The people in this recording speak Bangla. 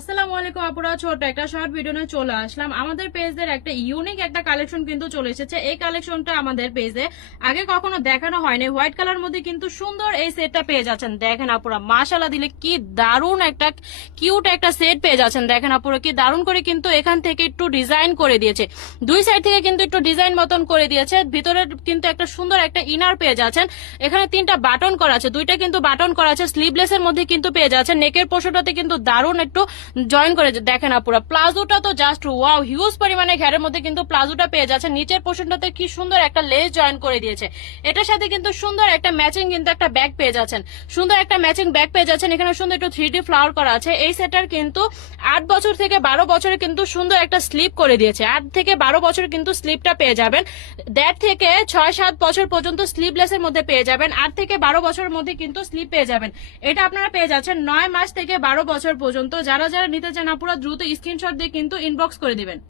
আসসালামু আলাইকুম আপুরা, ছোট একটা শর্ট ভিডিও নিয়ে চলে আসলাম। আমাদের পেজের একটা ইউনিক একটা কালেকশন কিন্তু চলে এসেছে। এই কালেকশনটা আমাদের পেজে আগে কখনো দেখানো হয়নি। হোয়াইট কালার মধ্যে কিন্তু সুন্দর এই সেটটা পেয়ে যাচ্ছেন। দেখেন আপুরা, মাশাআল্লাহ দিলে কি দারুণ একটা কিউট একটা সেট পেয়ে যাচ্ছেন। দেখেন আপুরা কি দারুণ করে কিন্তু এখান থেকে একটু ডিজাইন করে দিয়েছে, দুই সাইড থেকে কিন্তু একটু ডিজাইন মতন করে দিয়েছে। ভিতরে কিন্তু একটা সুন্দর একটা ইনার পেয়ে যাচ্ছেন। এখানে তিনটা বাটন করা আছে, দুইটা কিন্তু বাটন করা আছে। স্লিভলেস এর মধ্যে কিন্তু পেয়ে যাচ্ছেন। নেকের পোর্শনটাতে কিন্তু দারুণ একটু জয়েন করে দেখেন আপুরা, প্লাজোটা তো জাস্ট ওয়াও, হিউজ পরিমাণে ঘেরের মধ্যে কিন্তু প্লাজোটা পেয়ে যাচ্ছে। নিচের পোর্শনটাতে কি সুন্দর একটা লেস জয়েন করে দিয়েছে। এটার সাথে কিন্তু সুন্দর একটা ম্যাচিং কিন্তু একটা ব্যাগ পেয়ে যাচ্ছেন, সুন্দর একটা ম্যাচিং ব্যাগ পেয়ে যাচ্ছেন। এখানে সুন্দর একটু 3D ফ্লাওয়ার করা আছে। এই সেটার কিন্তু 8 বছর থেকে 12 বছরে কিন্তু সুন্দর একটা স্লিপ করে দিয়েছে। 8 থেকে 12 বছর কিন্তু স্লিপটা পেয়ে যাবেন। 1.5 থেকে 6-7 বছর পর্যন্ত স্লিভলেস এর মধ্যে পেয়ে যাবেন। 8 থেকে 12 বছরের মধ্যে কিন্তু স্লিপ পেয়ে যাবেন। এটা আপনারা পেয়ে যাচ্ছেন 9 মাস থেকে 12 বছর পর্যন্ত। যারা যারা নিতে চান আপুরা দ্রুত স্ক্রিনশট দিয়ে কিন্তু ইনবক্স করে দিবেন।